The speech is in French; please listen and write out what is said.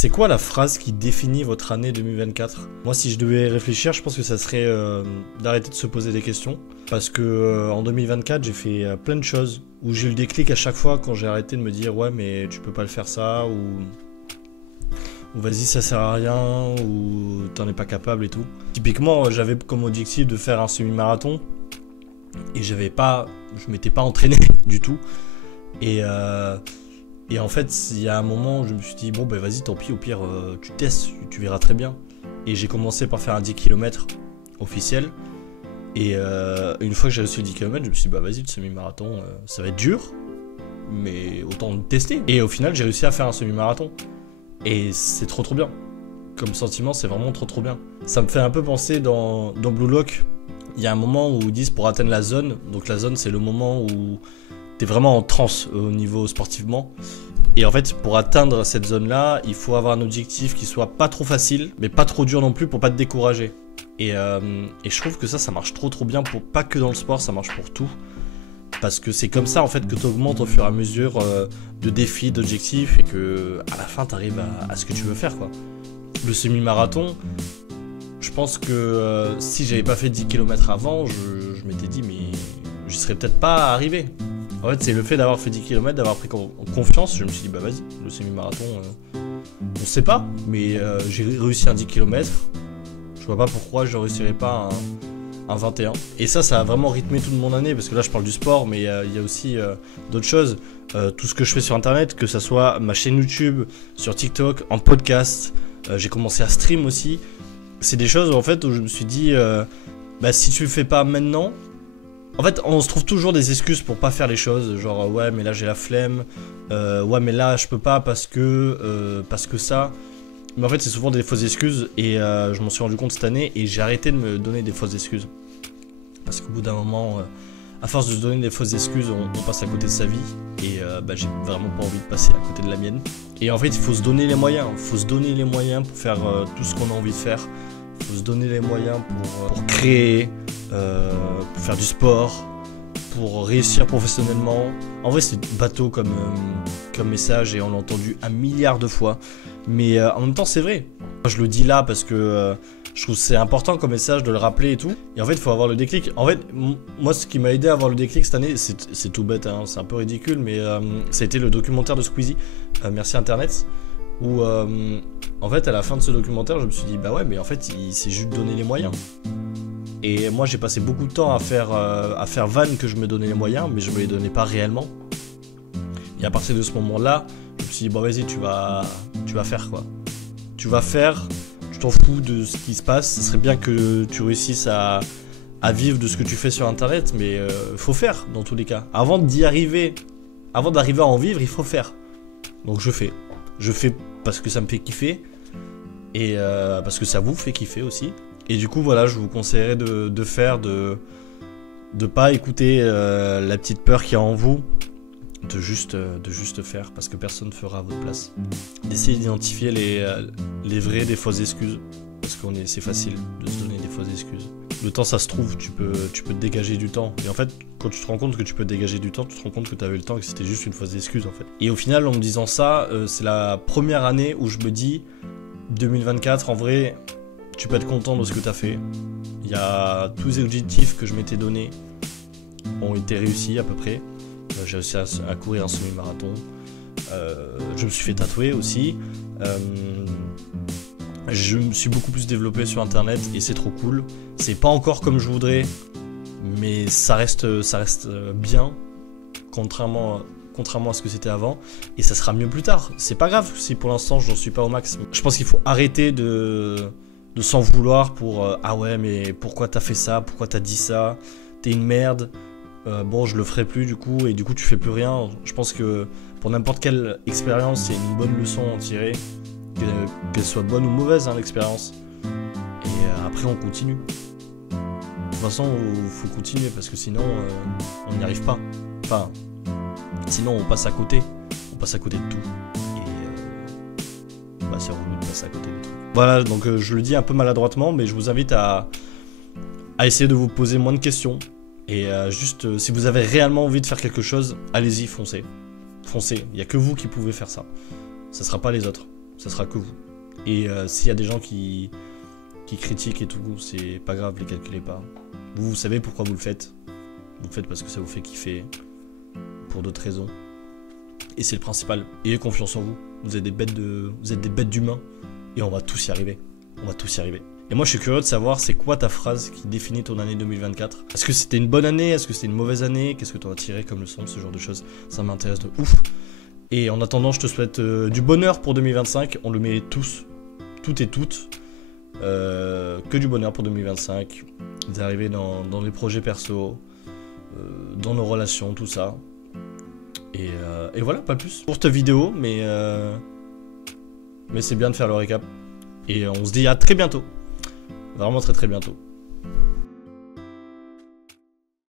C'est quoi la phrase qui définit votre année 2024? Moi, si je devais réfléchir, je pense que ça serait d'arrêter de se poser des questions. Parce que en 2024, j'ai fait plein de choses où j'ai eu le déclic à chaque fois quand j'ai arrêté de me dire ouais, mais tu peux pas le faire ça, ou vas-y, ça sert à rien, ou t'en es pas capable et tout. Typiquement, j'avais comme objectif de faire un semi-marathon et je m'étais pas entraîné du tout. Et en fait, il y a un moment où je me suis dit, bon, ben vas-y, tant pis, au pire, tu testes, tu verras très bien. Et j'ai commencé par faire un 10 km officiel. Et une fois que j'ai reçu le 10 km, je me suis dit, bah vas-y, le semi-marathon, ça va être dur, mais autant le tester. Et au final, j'ai réussi à faire un semi-marathon. Et c'est trop bien. Comme sentiment, c'est vraiment trop bien. Ça me fait un peu penser dans Blue Lock, il y a un moment où ils disent pour atteindre la zone. Donc la zone, c'est le moment où t'es vraiment en transe au niveau sportivement. Et en fait, pour atteindre cette zone-là, il faut avoir un objectif qui soit pas trop facile, mais pas trop dur non plus pour pas te décourager. Et je trouve que ça marche trop bien, pas que dans le sport, ça marche pour tout. Parce que c'est comme ça en fait que tu augmentes au fur et à mesure de défis, d'objectifs, et que à la fin t'arrives à ce que tu veux faire, quoi. Le semi-marathon, je pense que si j'avais pas fait 10 km avant, je m'étais dit mais je serais peut-être pas arrivé. En fait, c'est le fait d'avoir fait 10 km, d'avoir pris confiance, je me suis dit bah vas-y, le semi-marathon, on sait pas, mais j'ai réussi un 10 km, je vois pas pourquoi je réussirais pas un 21. Et ça a vraiment rythmé toute mon année, parce que là je parle du sport, mais il y a aussi d'autres choses. Tout ce que je fais sur internet, que ça soit ma chaîne YouTube, sur TikTok, en podcast, j'ai commencé à stream aussi. C'est des choses en fait où je me suis dit, bah si tu le fais pas maintenant, en fait on se trouve toujours des excuses pour pas faire les choses, genre ouais mais là j'ai la flemme, ouais mais là je peux pas parce que ça. Mais en fait c'est souvent des fausses excuses, et je m'en suis rendu compte cette année, et j'ai arrêté de me donner des fausses excuses. Parce qu'au bout d'un moment, à force de se donner des fausses excuses, on passe à côté de sa vie, et bah, j'ai vraiment pas envie de passer à côté de la mienne. Et en fait il faut se donner les moyens, pour faire tout ce qu'on a envie de faire. Il faut se donner les moyens pour créer, pour faire du sport, pour réussir professionnellement. En vrai c'est bateau comme message, et on l'a entendu un milliard de fois, mais en même temps c'est vrai. Moi, je le dis là parce que je trouve que c'est important comme message de le rappeler et tout. Et en fait il faut avoir le déclic. En fait moi ce qui m'a aidé à avoir le déclic cette année, c'est tout bête, hein, c'est un peu ridicule, mais ça a été le documentaire de Squeezie, Merci Internet, où en fait à la fin de ce documentaire je me suis dit bah ouais mais en fait il s'est juste donné les moyens. Et moi j'ai passé beaucoup de temps à faire vanne que je me donnais les moyens, mais je me les donnais pas réellement. Et à partir de ce moment-là, je me suis dit bon vas-y, tu vas faire quoi. Tu vas faire, tu t'en fous de ce qui se passe. Ce serait bien que tu réussisses à vivre de ce que tu fais sur internet, mais faut faire dans tous les cas. Avant d'arriver à en vivre, il faut faire. Donc je fais. Je fais parce que ça me fait kiffer, et parce que ça vous fait kiffer aussi. Et du coup voilà, je vous conseillerais de faire, de pas écouter la petite peur qu'il y a en vous, de juste faire, parce que personne ne fera à votre place. Essayez d'identifier les vraies des fausses excuses, parce que c'est facile de se donner des fausses excuses. Le temps ça se trouve, tu peux te dégager du temps. Et en fait, quand tu te rends compte que tu peux te dégager du temps, tu te rends compte que tu avais le temps et que c'était juste une fausse excuse en fait. Et au final, en me disant ça, c'est la première année où je me dis 2024, en vrai, tu peux être content de ce que tu as fait. Il y a tous les objectifs que je m'étais donnés ont été réussis à peu près. J'ai réussi à courir un semi-marathon. Je me suis fait tatouer aussi. Je me suis beaucoup plus développé sur internet, et c'est trop cool. C'est pas encore comme je voudrais, mais ça reste bien, contrairement à ce que c'était avant, et ça sera mieux plus tard. C'est pas grave si pour l'instant j'en suis pas au max. Je pense qu'il faut arrêter de s'en vouloir pour ah ouais mais pourquoi t'as fait ça, pourquoi t'as dit ça, t'es une merde, bon je le ferai plus du coup, et du coup tu fais plus rien. Je pense que pour n'importe quelle expérience il y a une bonne leçon à en tirer, qu'elle soit bonne ou mauvaise hein, l'expérience, et après on continue. De toute façon il faut continuer, parce que sinon on n'y arrive pas, enfin sinon on passe à côté de tout, et bah c'est relou de passer à côté des trucs. Voilà, donc je le dis un peu maladroitement, mais je vous invite à essayer de vous poser moins de questions, et juste si vous avez réellement envie de faire quelque chose, allez-y, foncez, il n'y a que vous qui pouvez faire ça, ça sera pas les autres. ça sera que vous. Et s'il y a des gens qui critiquent et tout, c'est pas grave, les calculez pas. Vous savez pourquoi vous le faites. Vous le faites parce que ça vous fait kiffer, pour d'autres raisons. Et c'est le principal. Ayez confiance en vous. Vous êtes des bêtes d'humains. Et on va tous y arriver. On va tous y arriver. Et moi je suis curieux de savoir c'est quoi ta phrase qui définit ton année 2024. Est-ce que c'était une bonne année? Est-ce que c'était une mauvaise année? Qu'est-ce que tu en as tiré comme leçon? Ce genre de choses. Ça m'intéresse de ouf. Et en attendant, je te souhaite du bonheur pour 2025. On le mérite tous. Toutes et toutes. Que du bonheur pour 2025. D'arriver dans les projets perso. Dans nos relations, tout ça. Et voilà, pas plus. Courte vidéo, mais c'est bien de faire le récap. Et on se dit à très bientôt. Vraiment très bientôt.